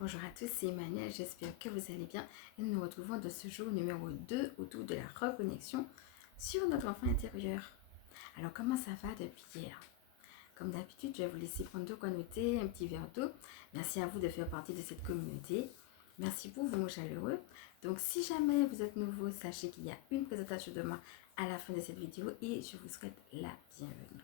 Bonjour à tous, c'est Emmanuel, j'espère que vous allez bien et nous nous retrouvons dans ce jour numéro 2 autour de la reconnexion sur notre enfant intérieur. Alors comment ça va depuis hier? Comme d'habitude, je vais vous laisser prendre de quoi noter, un petit verre d'eau. Merci à vous de faire partie de cette communauté. Merci pour vos mots chaleureux. Donc si jamais vous êtes nouveau, sachez qu'il y a une présentation de moi à la fin de cette vidéo et je vous souhaite la bienvenue.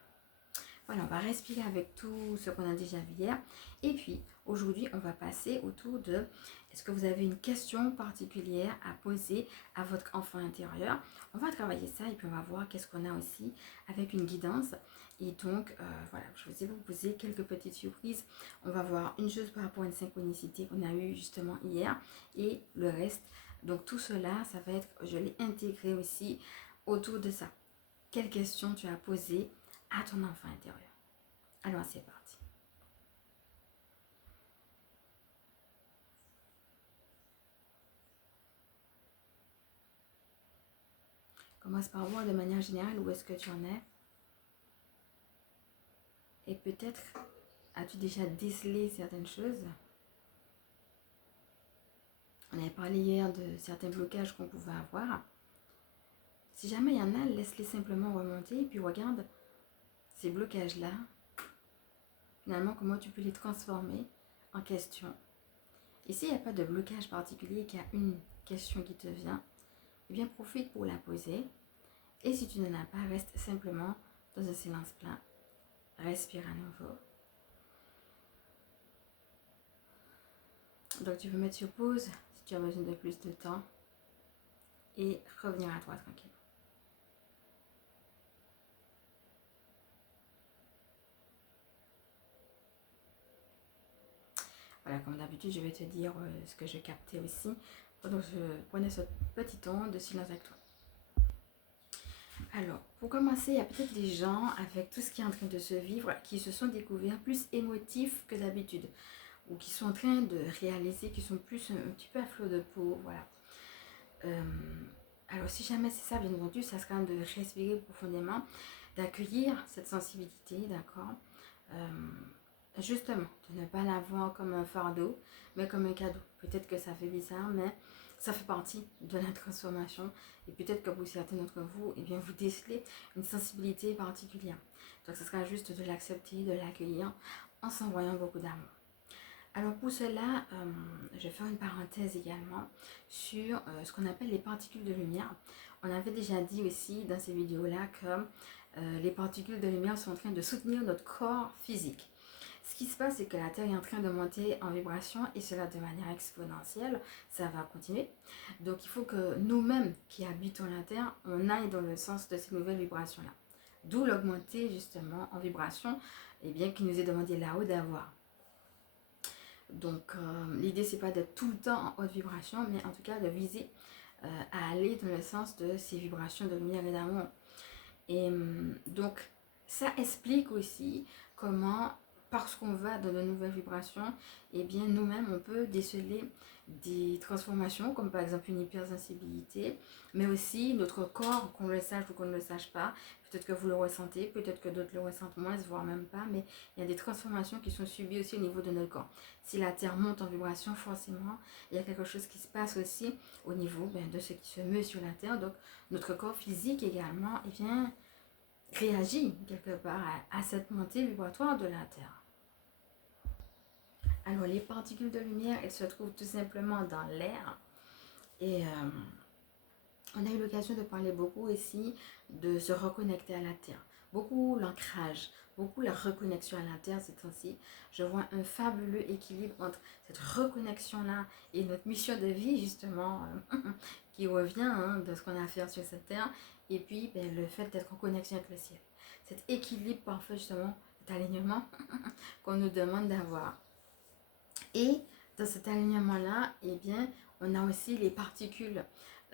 Voilà, on va respirer avec tout ce qu'on a déjà vu hier. Et puis, aujourd'hui, on va passer autour de est-ce que vous avez une question particulière à poser à votre enfant intérieur? On va travailler ça et puis on va voir qu'est-ce qu'on a aussi avec une guidance. Et donc, voilà, je vous ai proposé quelques petites surprises. On va voir une chose par rapport à une synchronicité qu'on a eue justement hier et le reste. Donc, tout cela, ça va être, je l'ai intégré aussi autour de ça. Quelle question tu as posée à ton enfant intérieur? Alors, c'est parti. Commence par voir de manière générale où est-ce que tu en es. Et peut-être as-tu déjà décelé certaines choses. On avait parlé hier de certains blocages qu'on pouvait avoir. Si jamais il y en a, laisse-les simplement remonter et puis regarde ces blocages-là. Finalement, comment tu peux les transformer en questions. Et s'il n'y a pas de blocage particulier, qu'il y a une question qui te vient, eh bien profite pour la poser. Et si tu n'en as pas, reste simplement dans un silence plein. Respire à nouveau. Donc tu peux mettre sur pause si tu as besoin de plus de temps et revenir à toi tranquille. Voilà, comme d'habitude, je vais te dire ce que je captais aussi pendant que je prenais ce petit temps de silence avec toi. Alors, pour commencer, il y a peut-être des gens avec tout ce qui est en train de se vivre qui se sont découverts plus émotifs que d'habitude ou qui sont en train de réaliser, qui sont plus un petit peu à flot de peau, voilà. Alors, si jamais c'est ça, bien entendu, ça sera de respirer profondément, d'accueillir cette sensibilité, d'accord, justement, de ne pas la voir comme un fardeau, mais comme un cadeau. Peut-être que ça fait bizarre, mais ça fait partie de la transformation. Et peut-être que pour certains d'entre vous, eh bien, vous décelez une sensibilité particulière. Donc, ce sera juste de l'accepter, de l'accueillir, en s'envoyant beaucoup d'amour. Alors pour cela, je vais faire une parenthèse également sur ce qu'on appelle les particules de lumière. On avait déjà dit aussi dans ces vidéos-là que les particules de lumière sont en train de soutenir notre corps physique. Ce qui se passe, c'est que la Terre est en train de monter en vibration et cela de manière exponentielle. Ça va continuer. Donc il faut que nous-mêmes qui habitons la Terre, on aille dans le sens de ces nouvelles vibrations-là. D'où l'augmenter justement en vibration, et bien qu'il nous est demandé là-haut d'avoir. Donc l'idée c'est pas d'être tout le temps en haute vibration, mais en tout cas de viser à aller dans le sens de ces vibrations de lumière et d'amour. Et donc ça explique aussi comment, parce qu'on va dans de nouvelles vibrations, eh bien nous-mêmes on peut déceler des transformations comme par exemple une hypersensibilité, mais aussi notre corps, qu'on le sache ou qu'on ne le sache pas. Peut-être que vous le ressentez, peut-être que d'autres le ressentent moins, voire même pas, mais il y a des transformations qui sont subies aussi au niveau de notre corps. Si la Terre monte en vibration, forcément, il y a quelque chose qui se passe aussi au niveau de ce qui se meut sur la Terre. Donc notre corps physique également, eh bien, réagit quelque part à cette montée vibratoire de la Terre. Alors les particules de lumière, elles se trouvent tout simplement dans l'air. Et on a eu l'occasion de parler beaucoup ici de se reconnecter à la Terre. Beaucoup l'ancrage, beaucoup la reconnexion à la Terre ces temps-ci. Je vois un fabuleux équilibre entre cette reconnexion-là et notre mission de vie justement qui revient de ce qu'on a à faire sur cette Terre. Et puis le fait d'être en connexion avec le ciel. Cet équilibre parfait justement, cet alignement qu'on nous demande d'avoir. Et dans cet alignement-là, eh bien, on a aussi les particules.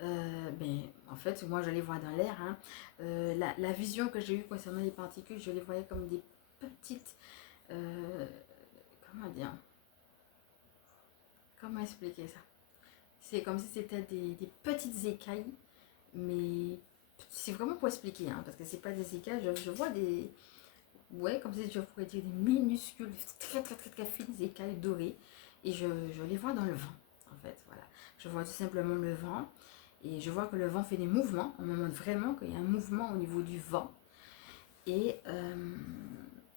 En fait, moi, je les vois dans l'air. La vision que j'ai eue concernant les particules, je les voyais comme des petites... comment dire? Comment expliquer ça? C'est comme si c'était des petites écailles, mais c'est vraiment pour expliquer, parce que c'est pas des écailles. Je vois des... Ouais, comme si je pourrais dire des minuscules, très très très très fines écailles dorées. et je les vois dans le vent, en fait, voilà. Je vois tout simplement le vent, et je vois que le vent fait des mouvements. On me montre vraiment qu'il y a un mouvement au niveau du vent, et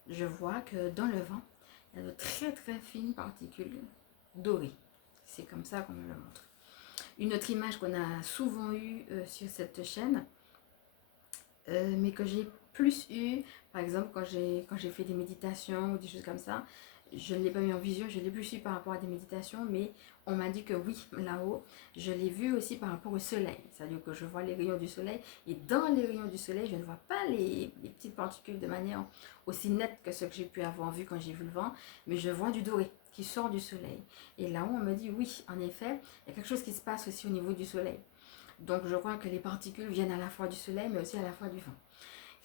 je vois que dans le vent, il y a de très très fines particules dorées. C'est comme ça qu'on me le montre. Une autre image qu'on a souvent eue sur cette chaîne, mais que j'ai plus eu, par exemple quand j'ai fait des méditations ou des choses comme ça, je ne l'ai pas mis en vision, je l'ai plus eu par rapport à des méditations, mais on m'a dit que oui, là-haut, je l'ai vu aussi par rapport au soleil. C'est-à-dire que je vois les rayons du soleil, et dans les rayons du soleil, je ne vois pas les petites particules de manière aussi nette que ce que j'ai pu avoir vu quand j'ai vu le vent, mais je vois du doré qui sort du soleil. Et là-haut, on me dit oui, en effet, il y a quelque chose qui se passe aussi au niveau du soleil. Donc je crois que les particules viennent à la fois du soleil, mais aussi à la fois du vent.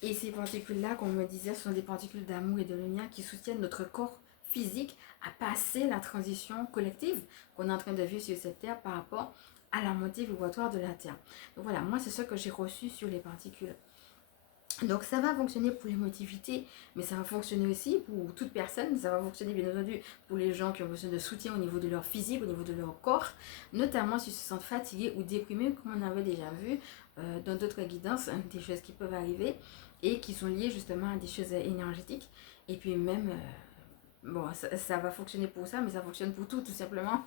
Et ces particules-là, comme on me disait, ce sont des particules d'amour et de lumière qui soutiennent notre corps physique à passer la transition collective qu'on est en train de vivre sur cette terre par rapport à la montée vibratoire de la terre. Donc voilà, moi c'est ce que j'ai reçu sur les particules. Donc ça va fonctionner pour l'émotivité, mais ça va fonctionner aussi pour toute personne. Ça va fonctionner bien entendu pour les gens qui ont besoin de soutien au niveau de leur physique, au niveau de leur corps, notamment s'ils se sentent fatigués ou déprimés, comme on avait déjà vu dans d'autres guidances, des choses qui peuvent arriver et qui sont liées justement à des choses énergétiques. Et puis même, bon, ça va fonctionner pour ça, mais ça fonctionne pour tout simplement.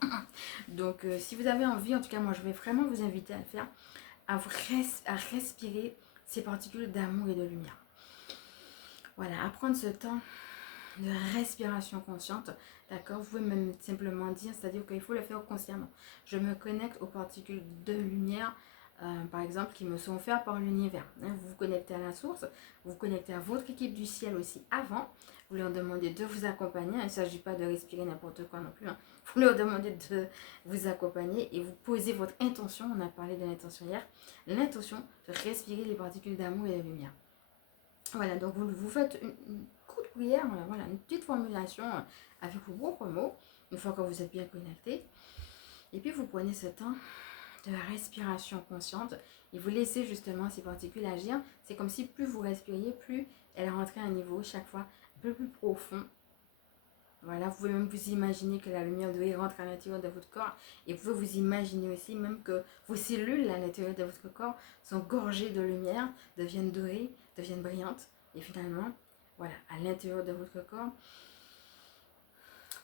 Donc si vous avez envie, en tout cas moi je vais vraiment vous inviter à le faire, à respirer ces particules d'amour et de lumière. Voilà, à prendre ce temps de respiration consciente, d'accord. Vous pouvez même simplement dire, c'est-à-dire qu'il faut le faire consciemment. Je me connecte aux particules de lumière, par exemple, qui me sont offertes par l'univers. Vous vous connectez à la source, vous vous connectez à votre équipe du ciel aussi avant. Vous leur demandez de vous accompagner. Il ne s'agit pas de respirer n'importe quoi non plus. Vous leur demandez de vous accompagner et vous posez votre intention. On a parlé de l'intention hier. L'intention de respirer les particules d'amour et de lumière. Voilà, donc vous faites une courte prière, voilà, une petite formulation avec vos propres mots, une fois que vous êtes bien connecté. Et puis vous prenez ce temps de la respiration consciente et vous laissez justement ces particules agir. C'est comme si plus vous respiriez, plus elles rentraient à un niveau chaque fois un peu plus profond. Voilà, vous pouvez même vous imaginer que la lumière dorée rentre à l'intérieur de votre corps, et vous pouvez vous imaginer aussi même que vos cellules à l'intérieur de votre corps sont gorgées de lumière, deviennent dorées, deviennent brillantes, et finalement, voilà, à l'intérieur de votre corps,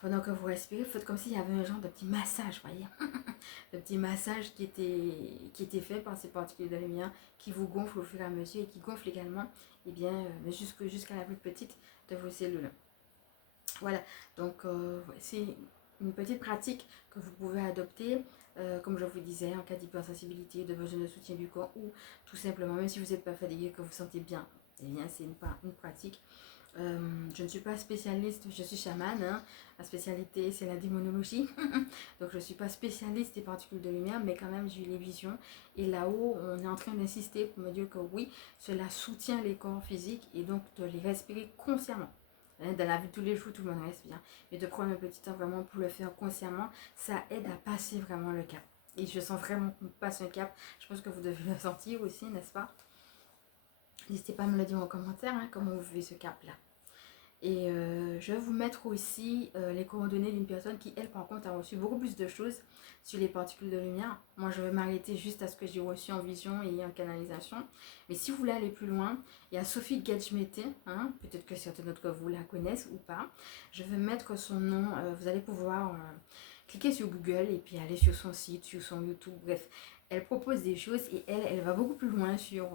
pendant que vous respirez, vous faites comme s'il y avait un genre de petit massage, voyez, de petit massage qui était fait par ces particules de lumière qui vous gonflent au fur et à mesure et qui gonflent également, eh bien, jusqu'à la plus petite de vos cellules. Voilà, donc c'est une petite pratique que vous pouvez adopter, comme je vous disais, en cas d'hypersensibilité, de besoin de soutien du corps, ou tout simplement, même si vous n'êtes pas fatigué, que vous sentez bien, eh bien c'est une pratique. Je ne suis pas spécialiste, je suis chamane, hein. Ma spécialité c'est la démonologie, donc je ne suis pas spécialiste des particules de lumière, mais quand même j'ai eu les visions, et là-haut on est en train d'insister pour me dire que oui, cela soutient les corps physiques, et donc de les respirer consciemment. Dans la vie de tous les jours, tout le monde respire. Mais de prendre un petit temps vraiment pour le faire consciemment, ça aide à passer vraiment le cap. Et je sens vraiment qu'on passe un cap. Je pense que vous devez le sentir aussi, n'est-ce pas? N'hésitez pas à me le dire en commentaire, hein, comment vous vivez ce cap-là. Et je vais vous mettre aussi les coordonnées d'une personne qui, elle, par contre, a reçu beaucoup plus de choses sur les particules de lumière. Moi, je vais m'arrêter juste à ce que j'ai reçu en vision et en canalisation. Mais si vous voulez aller plus loin, il y a Sophie Gadjmete, hein, peut-être que certains d'entre vous la connaissent ou pas. Je vais mettre son nom, vous allez pouvoir cliquer sur Google et puis aller sur son site, sur son YouTube, bref. Elle propose des choses et elle va beaucoup plus loin sur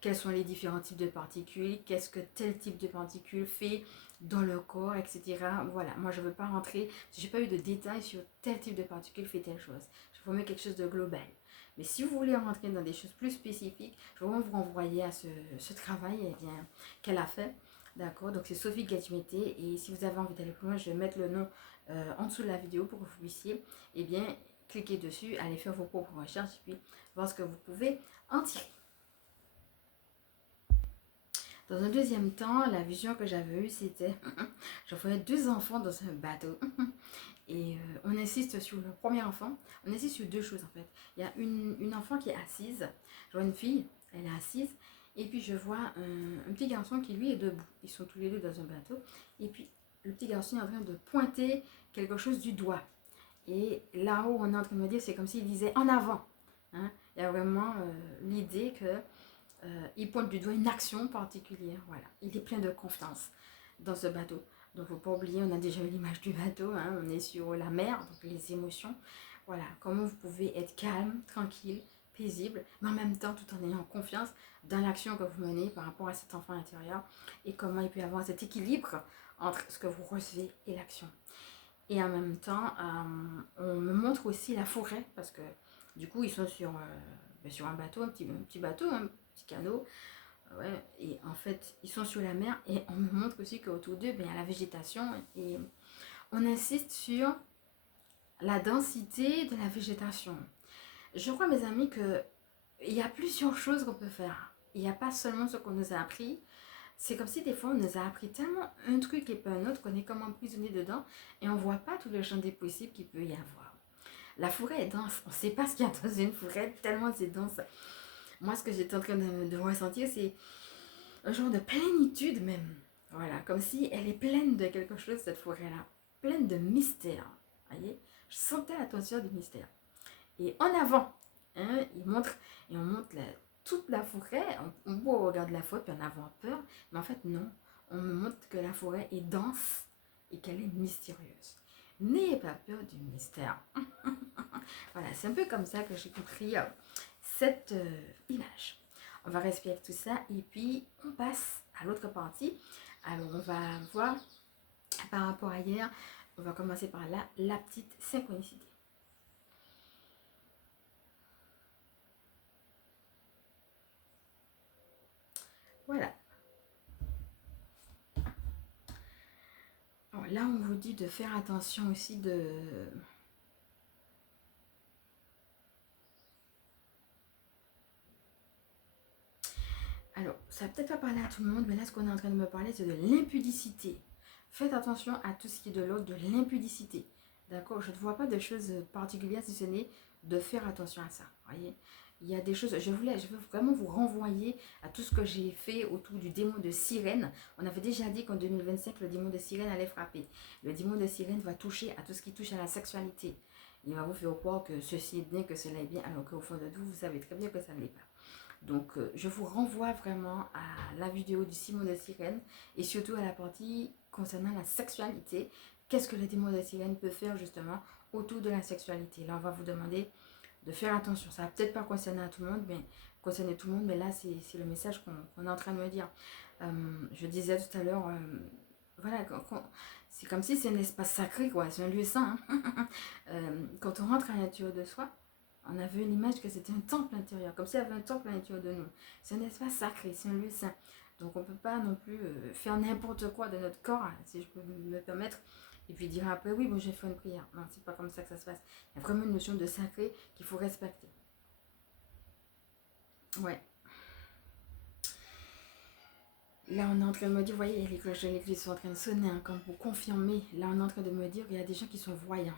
quels sont les différents types de particules, qu'est-ce que tel type de particules fait dans le corps, etc. Voilà, moi je ne veux pas rentrer, je n'ai pas eu de détails sur tel type de particules fait telle chose. Je vous mets quelque chose de global. Mais si vous voulez rentrer dans des choses plus spécifiques, je vais vous renvoyer à ce travail qu'elle a fait. D'accord, donc c'est Sophie Gadjmete, et si vous avez envie d'aller plus loin, je vais mettre le nom en dessous de la vidéo pour que vous puissiez, eh bien, cliquez dessus, allez faire vos propres recherches et puis voir ce que vous pouvez en tirer. Dans un deuxième temps, la vision que j'avais eue, c'était je voyais deux enfants dans un bateau. Et on insiste sur le premier enfant, on insiste sur deux choses en fait. Il y a une enfant qui est assise, je vois une fille, elle est assise, et puis je vois un petit garçon qui lui est debout. Ils sont tous les deux dans un bateau, et puis le petit garçon est en train de pointer quelque chose du doigt. Et là-haut, on est en train de me dire, c'est comme s'il disait en avant. Hein. Il y a vraiment l'idée que il pointe du doigt une action particulière. Voilà. Il est plein de confiance dans ce bateau. Donc, il ne faut pas oublier, on a déjà eu l'image du bateau. Hein, on est sur la mer, donc les émotions. Voilà. Comment vous pouvez être calme, tranquille, paisible, mais en même temps, tout en ayant confiance dans l'action que vous menez par rapport à cet enfant intérieur et comment il peut y avoir cet équilibre entre ce que vous recevez et l'action. Et en même temps, on me montre aussi la forêt parce que du coup, ils sont sur un bateau, un petit bateau, un petit canot. Ouais, et en fait, ils sont sur la mer et on me montre aussi qu'autour d'eux, ben, il y a la végétation et on insiste sur la densité de la végétation. Je crois, mes amis, qu'il y a plusieurs choses qu'on peut faire. Il n'y a pas seulement ce qu'on nous a appris. C'est comme si des fois on nous a appris tellement un truc et pas un autre qu'on est comme emprisonné dedans et on ne voit pas tout le champ des possibles qu'il peut y avoir. La forêt est dense. On ne sait pas ce qu'il y a dans une forêt tellement c'est dense. Moi, ce que j'étais en train de ressentir, c'est un genre de plénitude même. Voilà, comme si elle est pleine de quelque chose, cette forêt-là. Pleine de mystère. Vous voyez, je sentais l'attention du mystère. Et en avant, hein, on montre toute la forêt. On peut regarder la photo puis en avoir peur, mais en fait non. On me montre que la forêt est dense et qu'elle est mystérieuse. N'ayez pas peur du mystère. Voilà, c'est un peu comme ça que j'ai compris cette image. On va respirer tout ça et puis on passe à l'autre partie. Alors on va voir par rapport à hier, on va commencer par là, la petite synchronicité. Voilà. Alors, là, on vous dit de faire attention aussi de... Alors, ça va peut-être pas parler à tout le monde, mais là, ce qu'on est en train de me parler, c'est de l'impudicité. Faites attention à tout ce qui est de l'ordre de l'impudicité. D'accord? Je ne vois pas de choses particulières si ce n'est de faire attention à ça. Voyez? Il y a des choses, je veux vraiment vous renvoyer à tout ce que j'ai fait autour du démon de sirène. On avait déjà dit qu'en 2025, le démon de sirène allait frapper. Le démon de sirène va toucher à tout ce qui touche à la sexualité. Il va vous faire croire que ceci est bien, que cela est bien, alors qu'au fond de vous, vous savez très bien que ça ne l'est pas. Donc, je vous renvoie vraiment à la vidéo du démon de sirène et surtout à la partie concernant la sexualité. Qu'est-ce que le démon de sirène peut faire justement autour de la sexualité? Là, on va vous demander de faire attention. Ça va peut-être pas concerner tout le monde, mais concerner tout le monde, mais là, c'est le message qu'on est en train de me dire. Je disais tout à l'heure, voilà, c'est comme si c'est un espace sacré, quoi, c'est un lieu saint. Hein. Quand on rentre à l'intérieur de soi, on avait une image que c'était un temple intérieur, comme s'il y avait un temple à l'intérieur de nous. C'est un espace sacré, c'est un lieu saint. Donc on ne peut pas non plus faire n'importe quoi de notre corps, si je peux me permettre, et puis dire après, oui, bon, j'ai fait une prière. Non, c'est pas comme ça que ça se passe. Il y a vraiment une notion de sacré qu'il faut respecter. Ouais. Là, on est en train de me dire, vous voyez, les cloches de l'église sont en train de sonner, hein, comme pour confirmer. Là, on est en train de me dire qu'il y a des gens qui sont voyants.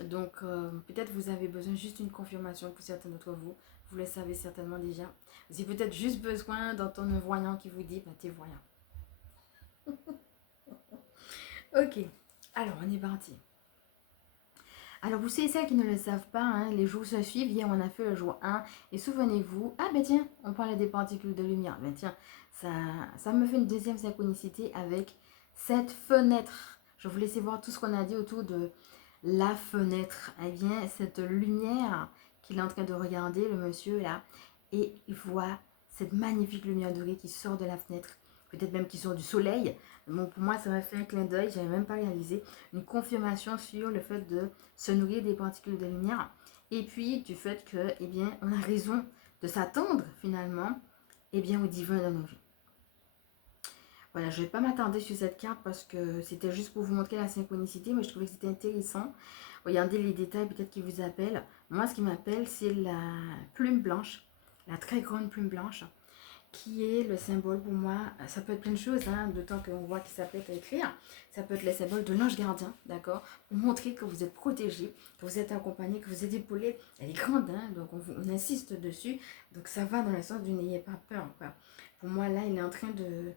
Donc, peut-être vous avez besoin juste d'une confirmation pour certains d'entre vous. Vous le savez certainement déjà. Vous avez peut-être juste besoin d'entendre un voyant qui vous dit, bah, t'es voyant. Ok, alors on est parti. Alors, vous savez celles qui ne le savent pas, hein, les jours se suivent. Hier, on a fait le jour 1. Et souvenez-vous, ah ben tiens, on parlait des particules de lumière. Ben tiens, ça me fait une deuxième synchronicité avec cette fenêtre. Je vous laisse voir tout ce qu'on a dit autour de la fenêtre. Eh bien, cette lumière qu'il est en train de regarder, le monsieur là, et il voit cette magnifique lumière dorée qui sort de la fenêtre. Peut-être même qui sort du soleil. Bon, pour moi, ça m'a fait un clin d'œil, j'avais même pas réalisé. Une confirmation sur le fait de se nourrir des particules de lumière. Et puis, du fait que, eh bien, on a raison de s'attendre, finalement, eh bien, au divin dans nos vies. Voilà, je ne vais pas m'attarder sur cette carte parce que c'était juste pour vous montrer la synchronicité, mais je trouvais que c'était intéressant. Regardez les détails peut-être qui vous appellent. Moi, ce qui m'appelle, c'est la plume blanche, la très grande plume blanche, qui est le symbole pour moi. Ça peut être plein de choses, hein, d'autant qu'on voit qu'il s'apprête à écrire. Ça peut être le symbole de l'ange gardien, d'accord, pour montrer que vous êtes protégé, que vous êtes accompagné, que vous êtes épaulé. Elle est grande, hein, donc on insiste dessus. Donc ça va dans le sens du n'ayez pas peur, quoi. Pour moi, là, il est en train de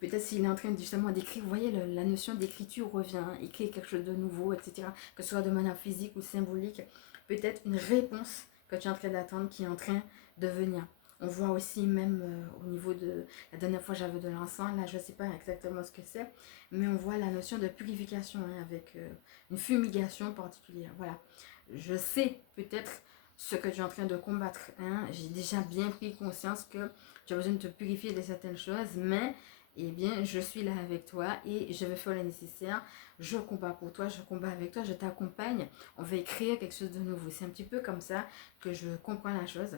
Peut-être s'il est en train justement d'écrire, vous voyez, la notion d'écriture revient, hein, écrire quelque chose de nouveau, etc. Que ce soit de manière physique ou symbolique. Peut-être une réponse que tu es en train d'attendre qui est en train de venir. On voit aussi même au niveau de... La dernière fois j'avais de l'encens, là je ne sais pas exactement ce que c'est, mais on voit la notion de purification hein, avec une fumigation particulière. Voilà. Je sais peut-être ce que tu es en train de combattre. Hein. J'ai déjà bien pris conscience que tu as besoin de te purifier de certaines choses, mais eh bien, je suis là avec toi et je vais faire le nécessaire. Je combats pour toi, je combats avec toi, je t'accompagne. On va écrire quelque chose de nouveau. C'est un petit peu comme ça que je comprends la chose.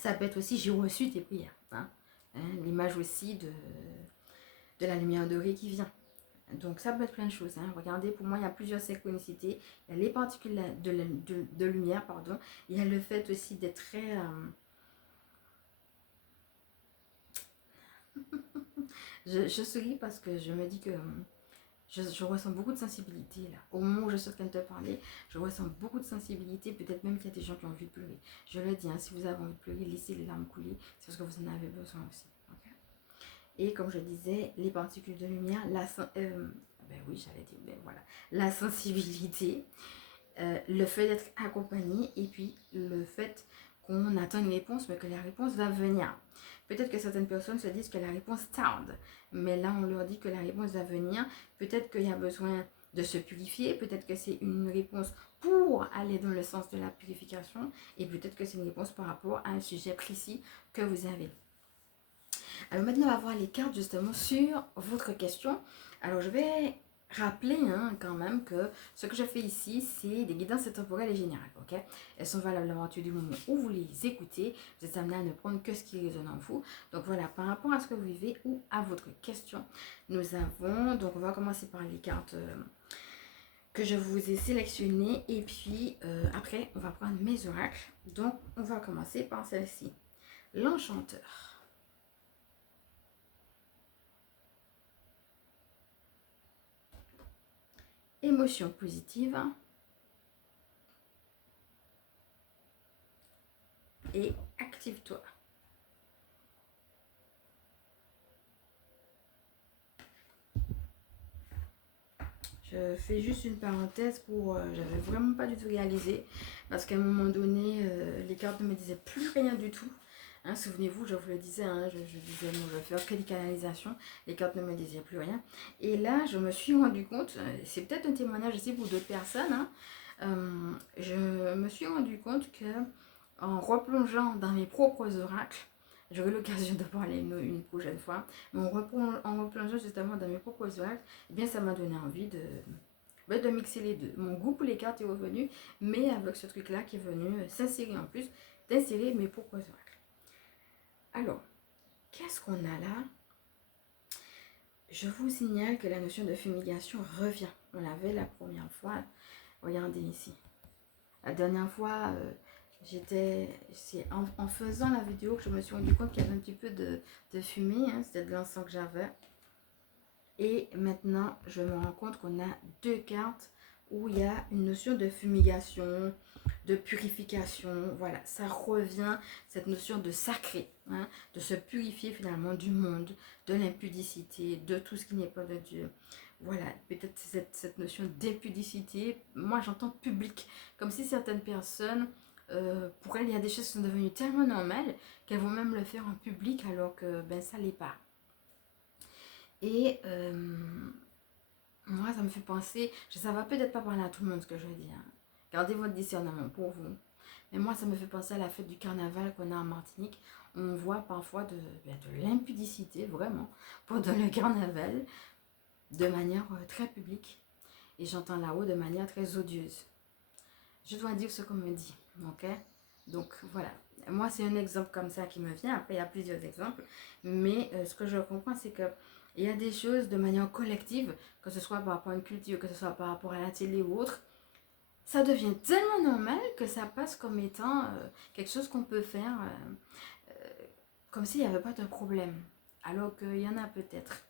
Ça peut être aussi, j'ai reçu tes prières. Hein. L'image aussi de la lumière dorée qui vient. Donc ça peut être plein de choses. Hein. Regardez, pour moi, il y a plusieurs synchronicités. Il y a les particules de lumière, pardon. Il y a le fait aussi d'être très... je souris parce que je me dis que je ressens beaucoup de sensibilité là. Au moment où je suis en train de te parler, je ressens beaucoup de sensibilité. Peut-être même qu'il y a des gens qui ont envie de pleurer. Je le dis, hein, si vous avez envie de pleurer, laissez les larmes couler. C'est parce que vous en avez besoin aussi. Okay? Et comme je disais, les particules de lumière, ben oui, j'allais dire, ben voilà, la sensibilité, le fait d'être accompagné et puis le fait qu'on attend une réponse, mais que la réponse va venir. Peut-être que certaines personnes se disent que la réponse tarde, mais là on leur dit que la réponse va venir. Peut-être qu'il y a besoin de se purifier, peut-être que c'est une réponse pour aller dans le sens de la purification, et peut-être que c'est une réponse par rapport à un sujet précis que vous avez. Alors maintenant on va voir les cartes justement sur votre question. Alors je vais rappeler hein, quand même que ce que je fais ici, c'est des guidances temporelles et générales. Okay, elles sont valables à partir du moment où vous les écoutez. Vous êtes amené à ne prendre que ce qui résonne en vous. Donc voilà, par rapport à ce que vous vivez ou à votre question, nous avons... Donc on va commencer par les cartes que je vous ai sélectionnées. Et puis après, on va prendre mes oracles. Donc on va commencer par celle-ci. L'enchanteur. Émotion positive et active-toi. Je fais juste une parenthèse pour... j'avais vraiment pas du tout réalisé parce qu'à un moment donné, les cartes ne me disaient plus rien du tout. Hein, souvenez-vous, je vous le disais, hein, je disais, bon, je vais faire que des canalisations, les cartes ne me disaient plus rien. Et là, je me suis rendu compte, c'est peut-être un témoignage aussi pour d'autres personnes, hein, je me suis rendu compte que en replongeant dans mes propres oracles, j'aurai l'occasion de parler une prochaine fois, mais en replongeant justement dans mes propres oracles, eh bien ça m'a donné envie de mixer les deux. Mon goût pour les cartes est revenu, mais avec ce truc-là qui est venu s'insérer en plus, d'insérer mes propres oracles. Alors, qu'est-ce qu'on a là? Je vous signale que la notion de fumigation revient. On l'avait la première fois. Regardez ici. La dernière fois, c'est en faisant la vidéo que je me suis rendu compte qu'il y avait un petit peu de fumée. Hein, c'était de l'encens que j'avais. Et maintenant, je me rends compte qu'on a deux cartes où il y a une notion de fumigation, de purification. Voilà, ça revient, cette notion de sacré, hein, de se purifier finalement du monde, de l'impudicité, de tout ce qui n'est pas de Dieu. Voilà, peut-être cette notion d'impudicité, moi j'entends public, comme si certaines personnes, pour elles, il y a des choses qui sont devenues tellement normales qu'elles vont même le faire en public alors que ben, ça l'est pas. Et moi, ça me fait penser, ça va peut-être pas parler à tout le monde ce que je dis, hein. Gardez votre discernement pour vous. Mais moi, ça me fait penser à la fête du carnaval qu'on a en Martinique. On voit parfois de l'impudicité, vraiment, pendant le carnaval, de manière très publique. Et j'entends là-haut de manière très odieuse. Je dois dire ce qu'on me dit, ok? Donc, voilà. Moi, c'est un exemple comme ça qui me vient. Après, il y a plusieurs exemples. Mais ce que je comprends, c'est que il y a des choses de manière collective, que ce soit par rapport à une culture, que ce soit par rapport à la télé ou autre, ça devient tellement normal que ça passe comme étant quelque chose qu'on peut faire comme s'il n'y avait pas de problème, alors qu'il y en a peut-être.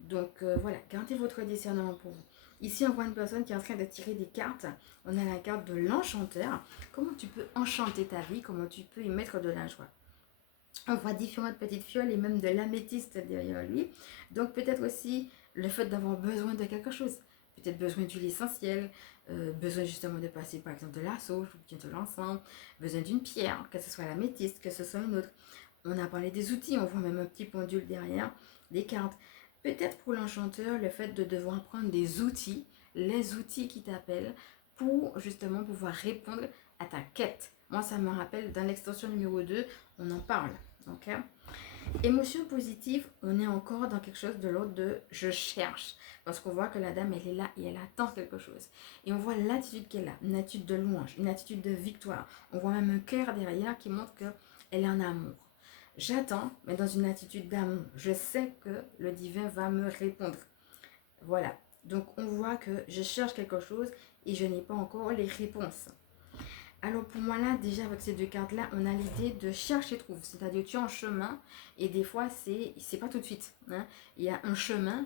Donc voilà, gardez votre discernement pour vous. Ici, on voit une personne qui est en train de tirer des cartes. On a la carte de l'enchanteur. Comment tu peux enchanter ta vie? Comment tu peux y mettre de la joie? On voit différentes petites fioles et même de l'améthyste derrière lui. Donc peut-être aussi le fait d'avoir besoin de quelque chose. Peut-être besoin d'huile essentielle, besoin justement de passer par exemple de la sauge ou bien de l'encens, besoin d'une pierre, que ce soit l'améthyste, que ce soit une autre. On a parlé des outils, on voit même un petit pendule derrière, des cartes. Peut-être pour l'enchanteur, le fait de devoir prendre des outils, les outils qui t'appellent, pour justement pouvoir répondre à ta quête. Moi, ça me rappelle, dans l'extension numéro 2, on en parle. Ok. Émotion positive, on est encore dans quelque chose de l'ordre de je cherche. Parce qu'on voit que la dame, elle est là et elle attend quelque chose. Et on voit l'attitude qu'elle a, une attitude de louange, une attitude de victoire. On voit même un cœur derrière qui montre qu'elle est en amour. J'attends, mais dans une attitude d'amour. Je sais que le divin va me répondre. Voilà. Donc on voit que je cherche quelque chose et je n'ai pas encore les réponses. Alors pour moi là, déjà avec ces deux cartes-là, on a l'idée de chercher trouve. C'est-à-dire tu es en chemin et des fois c'est pas tout de suite. Hein. Il y a un chemin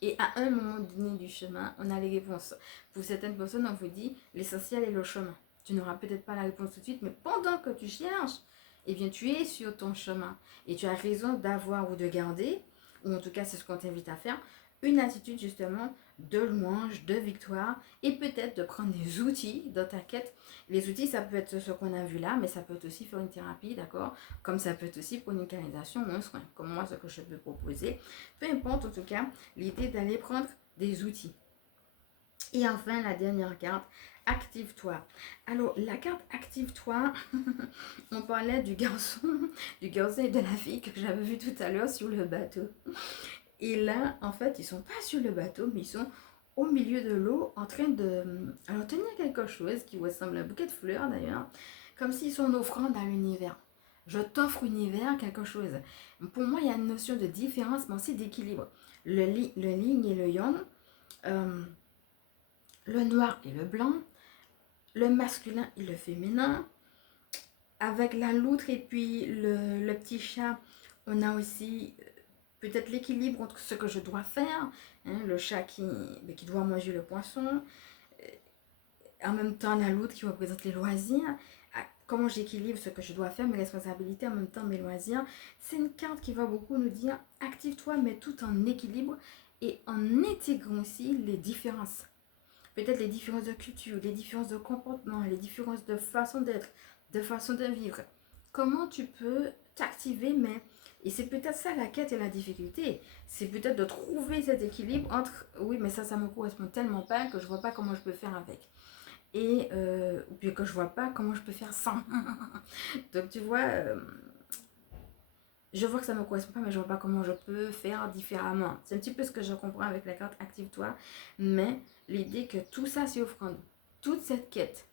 et à un moment donné du chemin, on a les réponses. Pour certaines personnes, on vous dit l'essentiel est le chemin. Tu n'auras peut-être pas la réponse tout de suite, mais pendant que tu cherches, eh bien tu es sur ton chemin. Et tu as raison d'avoir ou de garder, ou en tout cas c'est ce qu'on t'invite à faire, une attitude justement de louange, de victoire, et peut-être de prendre des outils dans ta quête. Les outils, ça peut être ce qu'on a vu là, mais ça peut être aussi faire une thérapie, d'accord? Comme ça peut être aussi pour une canalisation ou un soin, comme moi, ce que je peux proposer. Peu importe, en tout cas, l'idée d'aller prendre des outils. Et enfin, la dernière carte, active-toi. Alors, la carte active-toi, on parlait du garçon et de la fille que j'avais vu tout à l'heure sur le bateau. Et là, en fait, ils sont pas sur le bateau, mais ils sont au milieu de l'eau en train de alors, tenir quelque chose qui ressemble à un bouquet de fleurs d'ailleurs, comme s'ils sont en offrande à l'univers. Je t'offre univers quelque chose. Pour moi, il y a une notion de différence, mais aussi d'équilibre. Le yin et le yang, euh, le noir et le blanc, le masculin et le féminin. Avec la loutre et puis le petit chat, on a aussi peut-être l'équilibre entre ce que je dois faire, hein, le chat qui doit manger le poisson, en même temps la loutre qui représente les loisirs, comment j'équilibre ce que je dois faire, mes responsabilités, en même temps mes loisirs. C'est une carte qui va beaucoup nous dire active-toi, mais tout en équilibre et en intégrant aussi les différences. Peut-être les différences de culture, les différences de comportement, les différences de façon d'être, de façon de vivre. Comment tu peux t'activer, mais... Et c'est peut-être ça la quête et la difficulté. C'est peut-être de trouver cet équilibre entre, oui, mais ça me correspond tellement pas que je vois pas comment je peux faire avec. Et, ou bien que je vois pas comment je peux faire sans. Donc tu vois, je vois que ça me correspond pas, mais je vois pas comment je peux faire différemment. C'est un petit peu ce que je comprends avec la carte active-toi. Mais l'idée que tout ça c'est offrande, toute cette quête,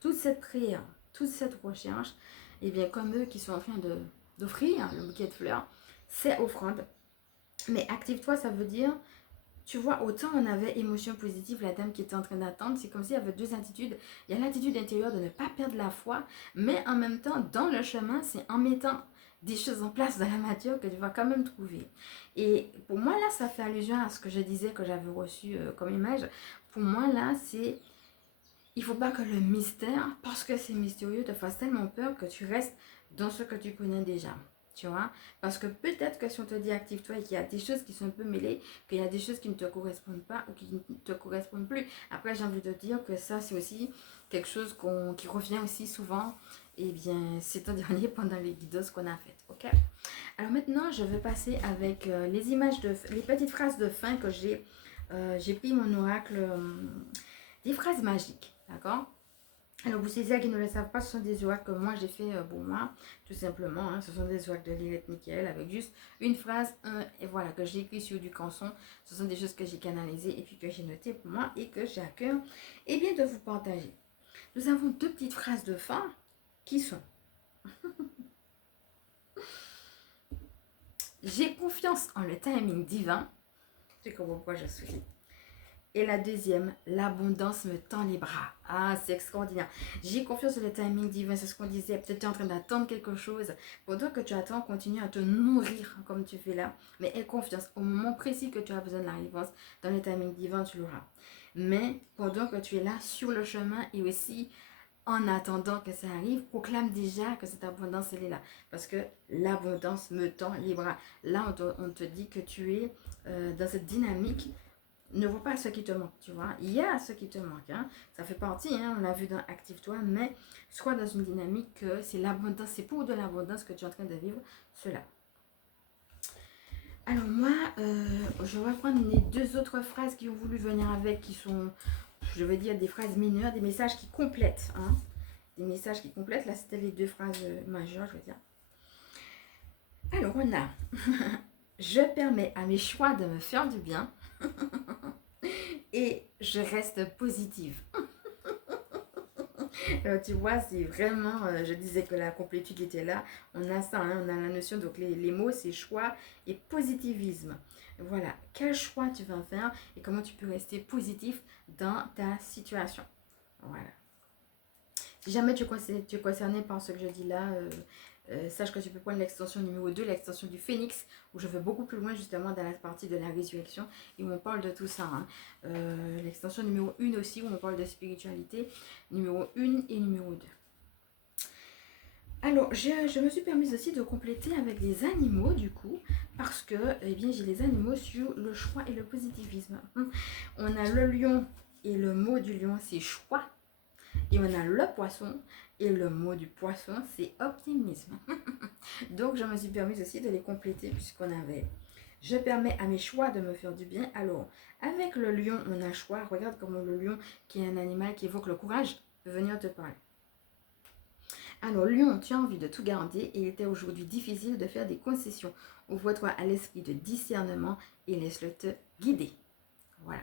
toute cette prière, toute cette recherche, et bien comme eux qui sont en train d'offrir le bouquet de fleurs, c'est offrande. Mais active-toi, ça veut dire, tu vois, autant on avait émotion positive, la dame qui était en train d'attendre, c'est comme s'il y avait deux attitudes. Il y a l'attitude intérieure de ne pas perdre la foi, mais en même temps, dans le chemin, c'est en mettant des choses en place dans la matière que tu vas quand même trouver. Et pour moi, là, ça fait allusion à ce que je disais que j'avais reçu comme image. Pour moi, là, c'est il ne faut pas que le mystère, parce que c'est mystérieux, te fasse tellement peur que tu restes dans ce que tu connais déjà. Tu vois? Parce que peut-être que si on te dit active-toi et qu'il y a des choses qui sont un peu mêlées, qu'il y a des choses qui ne te correspondent pas ou qui ne te correspondent plus. Après, j'ai envie de dire que ça, c'est aussi quelque chose qui revient aussi souvent. Et bien, c'est un dernier pendant les guidos qu'on a fait. Ok? Alors maintenant, je vais passer avec les images les petites phrases de fin que j'ai pris mon oracle des phrases magiques. D'accord? Alors, pour ceux qui ne le savent pas, ce sont des oracles que moi j'ai fait pour moi, tout simplement. Hein. Ce sont des oracles de Lilith Michael avec juste une phrase, et voilà, que j'ai écrit sur du canson. Ce sont des choses que j'ai canalisées et puis que j'ai notées pour moi et que j'ai à cœur et bien de vous partager. Nous avons deux petites phrases de fin qui sont j'ai confiance en le timing divin. C'est comme pourquoi je souris. Et la deuxième, l'abondance me tend les bras. Ah, c'est extraordinaire. J'ai confiance dans le timing divin, c'est ce qu'on disait. Peut-être tu es en train d'attendre quelque chose. Pendant que tu attends, continue à te nourrir comme tu fais là. Mais aie confiance. Au moment précis que tu as besoin de la réponse, dans le timing divin, tu l'auras. Mais pendant que tu es là sur le chemin et aussi en attendant que ça arrive, proclame déjà que cette abondance, elle est là. Parce que l'abondance me tend les bras. Là, on te dit que tu es dans cette dynamique. Ne vois pas ce qui te manque, tu vois. Il y a ce qui te manque, hein. Ça fait partie, hein, on l'a vu dans Active-toi, mais sois dans une dynamique que c'est l'abondance, c'est pour de l'abondance que tu es en train de vivre cela. Alors moi, je vais prendre les deux autres phrases qui ont voulu venir avec, qui sont, je veux dire, des phrases mineures, des messages qui complètent, hein. Des messages qui complètent, là c'était les deux phrases majeures, je veux dire. Alors on a, je permets à mes choix de me faire du bien. Et je reste positive. Alors, tu vois, c'est vraiment, je disais que la complétude était là. On a ça, hein, on a la notion, donc les mots, c'est choix et positivisme. Voilà, quel choix tu vas faire et comment tu peux rester positif dans ta situation. Voilà. Si jamais tu es concerné par ce que je dis là, sache que tu peux prendre l'extension numéro 2, l'extension du phénix, où je vais beaucoup plus loin justement dans la partie de la résurrection et où on parle de tout ça. Hein. L'extension numéro 1 aussi, où on parle de spiritualité, numéro 1 et numéro 2. Alors, je me suis permise aussi de compléter avec des animaux du coup, parce que eh bien, j'ai les animaux sur le choix et le positivisme. On a le lion et le mot du lion, c'est choix. Et on a le poisson, et le mot du poisson, c'est optimisme. Donc, je me suis permise aussi de les compléter, puisqu'on avait « Je permets à mes choix de me faire du bien ». Alors, avec le lion, on a choix. Regarde comment le lion, qui est un animal qui évoque le courage, peut venir te parler. Alors, lion, tu as envie de tout garder, et il était aujourd'hui difficile de faire des concessions. Ouvre-toi à l'esprit de discernement et laisse-le te guider. Voilà,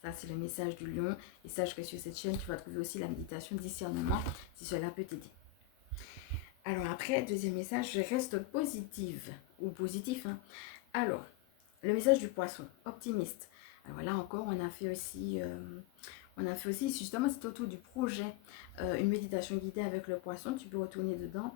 ça c'est le message du lion. Et sache que sur cette chaîne, tu vas trouver aussi la méditation discernement, si cela peut t'aider. Alors après, deuxième message, je reste positive ou positif. Hein. Alors, le message du poisson, optimiste. Alors là encore, on a fait aussi justement, c'est autour du projet, une méditation guidée avec le poisson. Tu peux retourner dedans.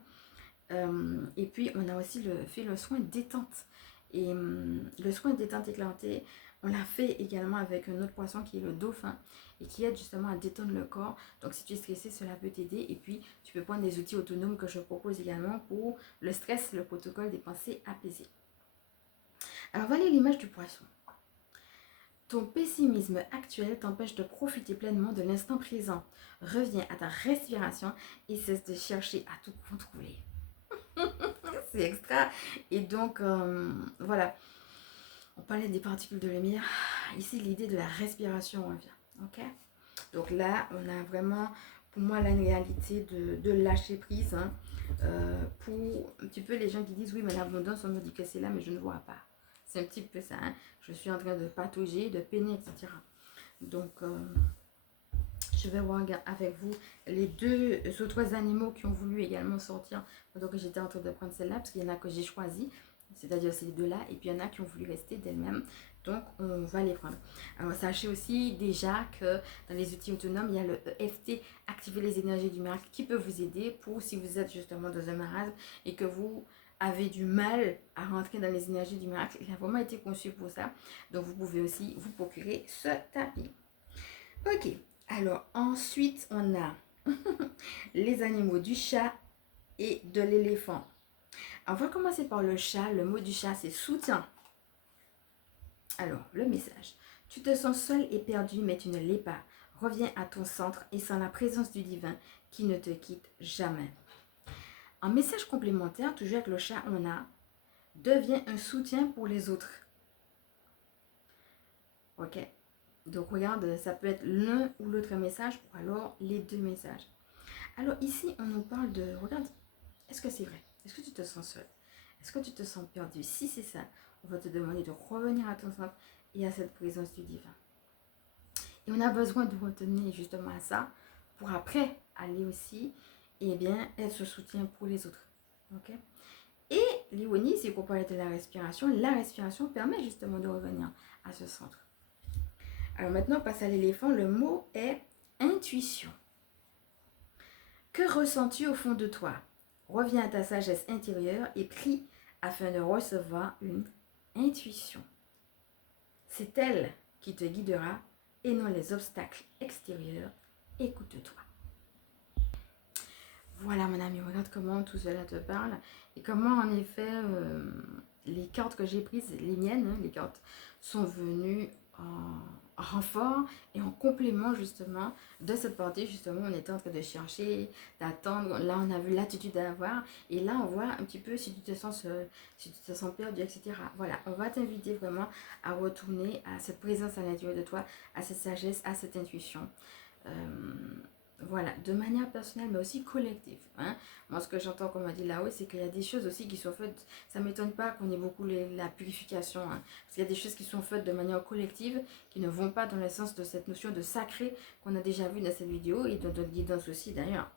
Et puis, on a aussi fait le soin détente. Et le soin détente éclaté, on l'a fait également avec un autre poisson qui est le dauphin et qui aide justement à détendre le corps. Donc, si tu es stressé, cela peut t'aider. Et puis, tu peux prendre des outils autonomes que je propose également pour le stress, le protocole des pensées apaisées. Alors, voilà l'image du poisson. Ton pessimisme actuel t'empêche de profiter pleinement de l'instant présent. Reviens à ta respiration et cesse de chercher à tout contrôler. C'est extra. Et donc, voilà. On parlait des particules de lumière. Ici, l'idée de la respiration revient. Ok? Donc là, on a vraiment, pour moi, la réalité de lâcher prise. Hein, pour un petit peu les gens qui disent, oui, mais l'abondance, on me dit que c'est là, mais je ne vois pas. C'est un petit peu ça. Hein. Je suis en train de patauger, de peiner, etc. Donc, je vais voir avec vous les deux autres animaux qui ont voulu également sortir pendant que j'étais en train de prendre celle-là, parce qu'il y en a que j'ai choisi, c'est-à-dire ces deux-là, et puis il y en a qui ont voulu rester d'elles-mêmes, donc on va les prendre. Alors sachez aussi déjà que dans les outils autonomes, il y a le EFT, activer les énergies du miracle, qui peut vous aider pour si vous êtes justement dans un marasme et que vous avez du mal à rentrer dans les énergies du miracle. Il a vraiment été conçu pour ça, donc vous pouvez aussi vous procurer ce tapis. Ok. Alors, ensuite, on a les animaux du chat et de l'éléphant. On va commencer par le chat. Le mot du chat, c'est soutien. Alors, le message. Tu te sens seul et perdu, mais tu ne l'es pas. Reviens à ton centre et sans la présence du divin qui ne te quitte jamais. En message complémentaire, toujours avec le chat, on a « Deviens un soutien pour les autres ». Ok. Donc regarde, ça peut être l'un ou l'autre message ou alors les deux messages. Alors ici, on nous parle de, regarde, est-ce que c'est vrai? Est-ce que tu te sens seul? Est-ce que tu te sens perdu? Si c'est ça, on va te demander de revenir à ton centre et à cette présence du divin. Et on a besoin de retenir justement à ça pour après aller aussi, et bien, être ce soutien pour les autres. Ok? Et l'ironie, c'est qu'on parlait de la respiration permet justement de revenir à ce centre. Alors maintenant, on passe à l'éléphant. Le mot est intuition. Que ressens-tu au fond de toi? Reviens à ta sagesse intérieure et prie afin de recevoir une intuition. C'est elle qui te guidera et non les obstacles extérieurs. Écoute-toi. Voilà mon ami, regarde comment tout cela te parle et comment en effet les cartes que j'ai prises, les miennes, hein, les cartes, sont venues en renfort et en complément justement de cette partie. Justement, on était en train de chercher, d'attendre. Là, on a vu l'attitude à avoir et là, on voit un petit peu si tu te sens, si tu te sens perdu, etc. Voilà, on va t'inviter vraiment à retourner à cette présence à l'intérieur de toi, à cette sagesse, à cette intuition. Euh, voilà, de manière personnelle, mais aussi collective. Hein. Moi, ce que j'entends, comme on dit là-haut, c'est qu'il y a des choses aussi qui sont faites. Ça ne m'étonne pas qu'on ait beaucoup la purification. Hein, parce qu'il y a des choses qui sont faites de manière collective, qui ne vont pas dans le sens de cette notion de sacré qu'on a déjà vu dans cette vidéo et dans notre guidance aussi d'ailleurs.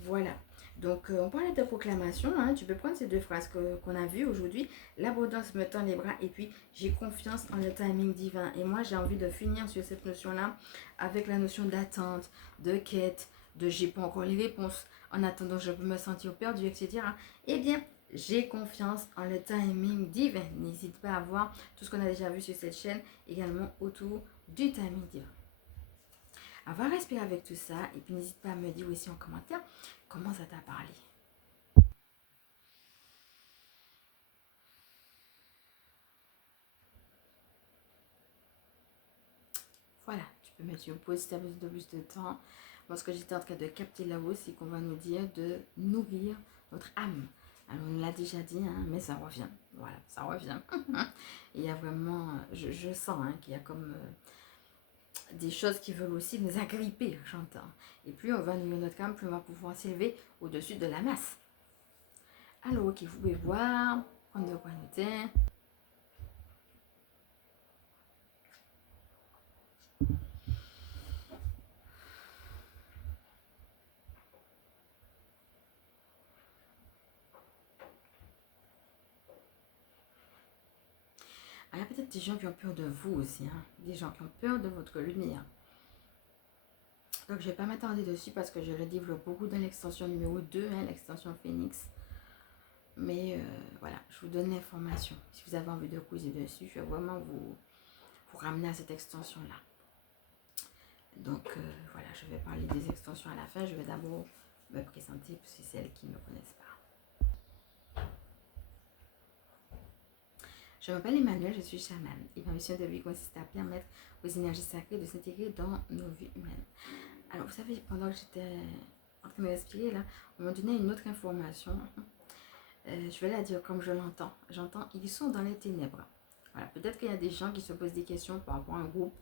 Voilà. Donc, on parlait de proclamation. Hein. Tu peux prendre ces deux phrases qu'on a vues aujourd'hui. L'abondance me tend les bras et puis j'ai confiance en le timing divin. Et moi, j'ai envie de finir sur cette notion-là avec la notion d'attente, de quête, de j'ai pas encore les réponses. En attendant, je peux me sentir perdu, etc. Eh bien, j'ai confiance en le timing divin. N'hésite pas à voir tout ce qu'on a déjà vu sur cette chaîne également autour du timing divin. On va respirer avec tout ça et puis n'hésite pas à me dire aussi en commentaire comment ça t'a parlé. Voilà, tu peux mettre une pause si tu as besoin de plus de temps. Moi, ce que j'étais en train de capter là-haut, c'est qu'on va nous dire de nourrir notre âme. Alors, on l'a déjà dit, hein, mais ça revient. Voilà, ça revient. Il y a vraiment, je sens hein, qu'il y a comme des choses qui veulent aussi nous agripper, j'entends. Et plus on va nourrir notre âme, plus on va pouvoir s'élever au-dessus de la masse. Alors, ok, vous pouvez voir, prendre de quoi noter. Il y a peut-être des gens qui ont peur de vous aussi, hein? Des gens qui ont peur de votre lumière. Donc je ne vais pas m'attarder dessus parce que je le développe beaucoup dans l'extension numéro 2, hein, l'extension Phoenix. Mais voilà, je vous donne l'information. Si vous avez envie de causer dessus, je vais vraiment vous ramener à cette extension-là. Donc voilà, je vais parler des extensions à la fin. Je vais d'abord me présenter pour celles qui ne me connaissent pas. Je m'appelle Emmanuel, je suis chamane et ma mission de vie consiste à permettre aux énergies sacrées de s'intégrer dans nos vies humaines. Alors vous savez, pendant que j'étais en train de respirer là, on m'a donné une autre information. Je vais la dire comme je l'entends. J'entends, ils sont dans les ténèbres. Voilà, peut-être qu'il y a des gens qui se posent des questions par rapport à un groupe.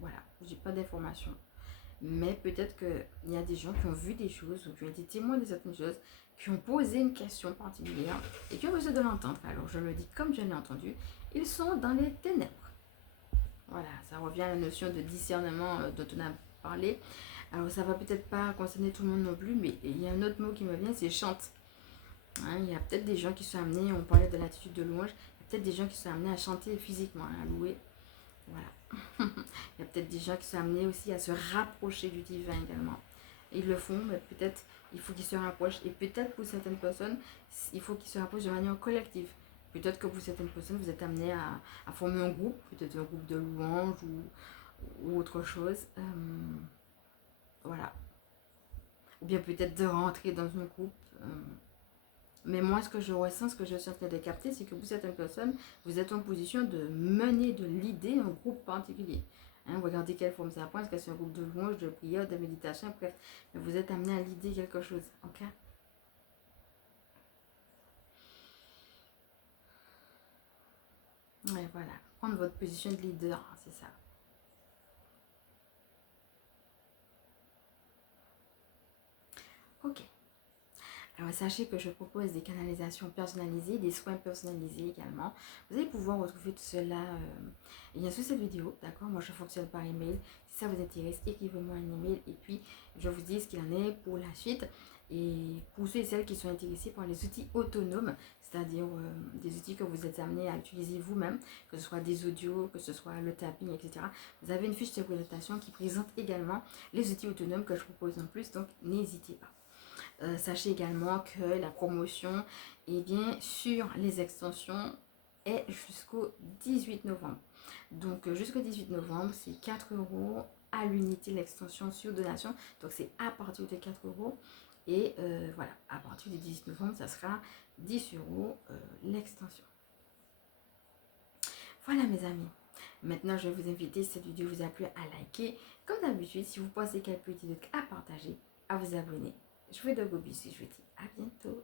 Voilà, j'ai pas d'informations. Mais peut-être qu'il y a des gens qui ont vu des choses ou qui ont été témoins de certaines choses, qui ont posé une question particulière et qui ont besoin de l'entendre. Alors je le dis comme je l'ai entendu, ils sont dans les ténèbres. Voilà, ça revient à la notion de discernement dont on a parlé. Alors ça va peut-être pas concerner tout le monde non plus, mais il y a un autre mot qui me vient, c'est chante. Hein, il y a peut-être des gens qui sont amenés, on parlait de l'attitude de louange, il y a peut-être des gens qui sont amenés à chanter physiquement, à louer. Voilà. Il y a peut-être des gens qui sont amenés aussi à se rapprocher du divin également. Ils le font, mais peut-être il faut qu'ils se rapprochent. Et peut-être pour certaines personnes, il faut qu'ils se rapprochent de manière collective. Peut-être que pour certaines personnes, vous êtes amenés à former un groupe, peut-être un groupe de louanges ou autre chose. Voilà. Ou bien peut-être de rentrer dans un groupe. Mais moi, ce que je ressens, ce que je suis en train de capter, c'est que pour certaines personnes, vous êtes en position de mener, de l'idée un groupe particulier. Hein, regardez quelle forme ça prend. Est-ce que c'est un groupe de louange, de prière, de méditation, bref. Mais vous êtes amené à l'idée quelque chose. Ok? Ouais, voilà. Prendre votre position de leader, c'est ça. Ok. Alors, sachez que je propose des canalisations personnalisées, des soins personnalisés également. Vous allez pouvoir retrouver tout cela bien sous cette vidéo, d'accord? Moi, je fonctionne par email. Si ça vous intéresse, écrivez-moi un email et puis je vous dis ce qu'il en est pour la suite. Et pour ceux et celles qui sont intéressés par les outils autonomes, c'est-à-dire des outils que vous êtes amenés à utiliser vous-même, que ce soit des audios, que ce soit le tapping, etc. Vous avez une fiche de présentation qui présente également les outils autonomes que je propose en plus, donc n'hésitez pas. Sachez également que la promotion sur les extensions est jusqu'au 18 novembre. Donc jusqu'au 18 novembre, c'est 4 € à l'unité l'extension sur donation. Donc c'est à partir de 4 euros. Et voilà, à partir du 18 novembre, ça sera 10 euros l'extension. Voilà mes amis. Maintenant, je vais vous inviter, si cette vidéo vous a plu, à liker. Comme d'habitude, si vous pensez qu'elle peut être à partager, à vous abonner. Je vous fais de gros bisous, je vous dis à bientôt.